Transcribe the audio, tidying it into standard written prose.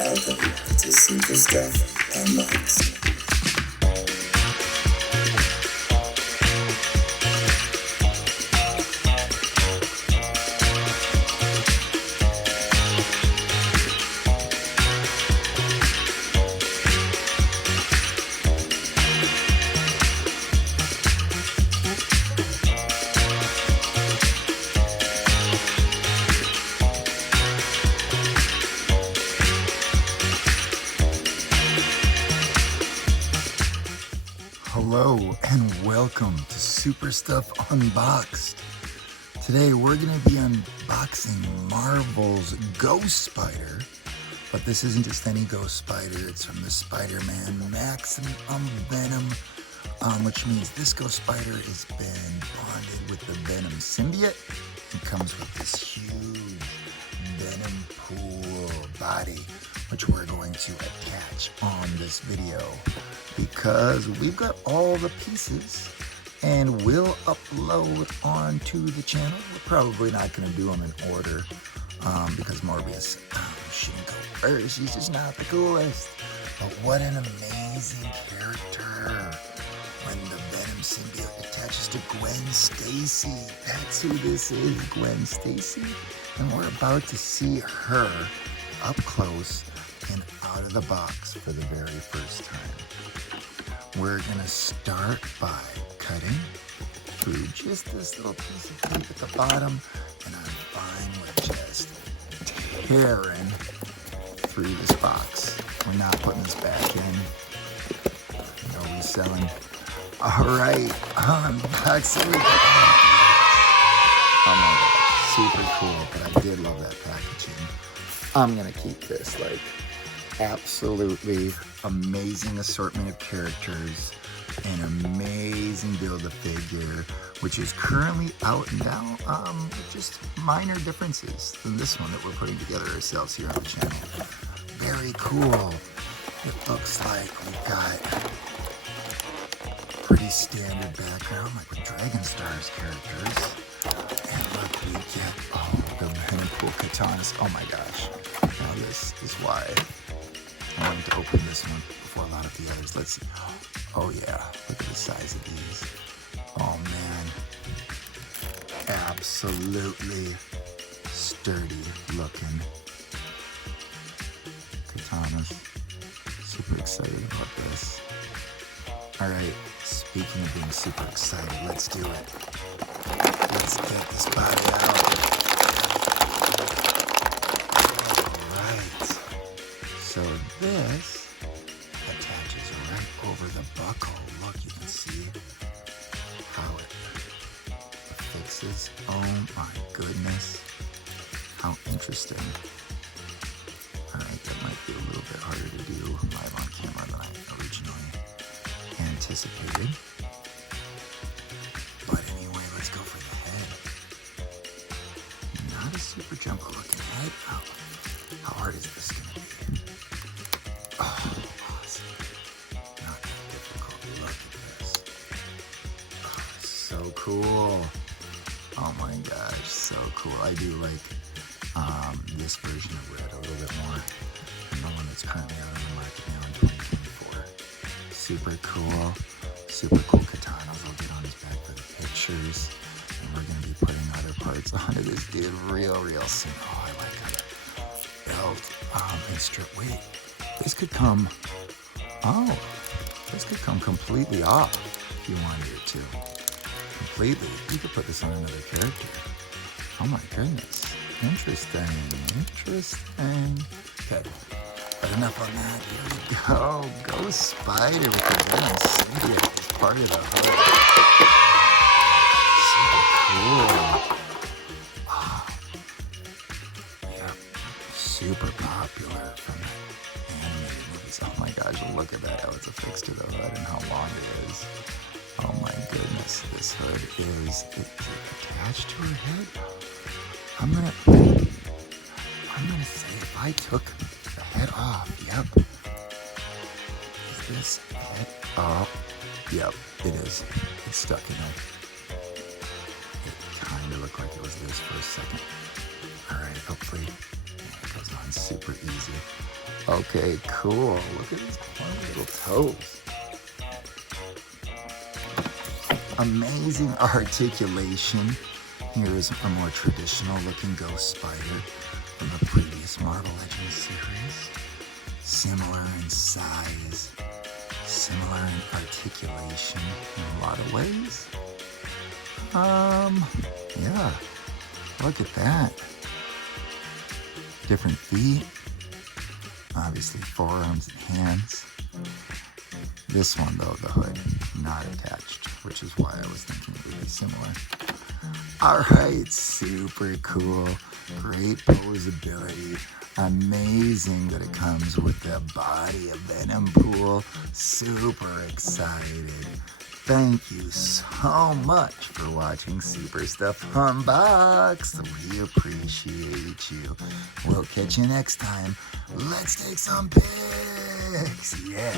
Welcome to Super Stuff Unboxed. Hello and welcome to Super Stuff Unboxed. Today we're going to be unboxing Marvel's Ghost Spider, but this isn't just any Ghost Spider, it's from the Spider-Man Maximum Venom, which means this Ghost Spider has been bonded with the Venom symbiote and comes with this huge Venom pool body, which we're going to attach on this video because we've got all the pieces and we'll upload onto the channel. We're probably not going to do them in order because Morbius shouldn't go first. He's just not the coolest. But what an amazing character when the Venom symbiote attaches to Gwen Stacy. That's who this is, Gwen Stacy. And we're about to see her up close and out of the box for the very first time. We're gonna start by cutting through just this little piece of tape at the bottom, and I'm fine with just tearing through this box. We're not putting this back in. No reselling. All right, unboxing. Oh my God, super cool, but I did love that packaging. I'm gonna keep this, like, absolutely amazing assortment of characters, an amazing build-a-figure, which is currently out now, with just minor differences than this one that we're putting together ourselves here on the channel. Very cool. It looks like we got pretty standard background, like with Dragon Star's characters. And look, we get, the Venom pool katanas. Oh my gosh. Now this is why I wanted to open this one before a lot of the others. Let's see. Oh yeah, look at the size of these. Oh man. Absolutely sturdy looking katanas. Super excited about this. Alright, speaking of being super excited, let's do it. Let's get this body out. Alright. So this attaches right over the buckle. Look, you can see how it fixes. Oh my goodness. How interesting. Alright, that might be a little bit harder to do live on camera than I originally anticipated. But anyway, let's go for the head. Not a super jumper looking head. Oh, how hard is this going to be? Oh, awesome. Not that difficult. Look at this. Oh, so cool. Oh my gosh, so cool. I do like this version of red a little bit more than the one that's currently out on the market now in 2024. Super cool. Super cool katanas. I'll get on his back for the pictures. And we're going to be putting other parts onto this dude real soon. Oh, I like how the belt and strip. Wait, this could come, this could come completely off if you wanted it to. Completely. You could put this on another character. Oh my goodness. Interesting. Okay, but enough on that. Here we go. Ghost Spider with the Venom symbiote as part of the hood. Super cool. Yeah, super popular from the animated movies. Oh my gosh, look at that, how it's affixed to the hood and how long it is. Oh my goodness, this hood is attached to her head. I'm gonna say if I took the head off, yep. Is this head off? Yep, it is. It's stuck in there. It kind of looked like it was this for a second. All right, hopefully it goes on super easy. Okay, cool. Look at these pointy little toes. Amazing articulation. Here is a more traditional looking ghost spider from the previous Marvel Legends series. Similar in size, similar in articulation in a lot of ways. Yeah, look at that. Different feet, obviously forearms and hands. This one though, the hood, not attached, which is why I was thinking it would be similar. All right, super cool, great posability. Amazing that it comes with the body of Venom pool. Super excited. Thank you so much for watching Super Stuff Unboxed. We appreciate you. We'll catch you next time. Let's take some pics. Yeah.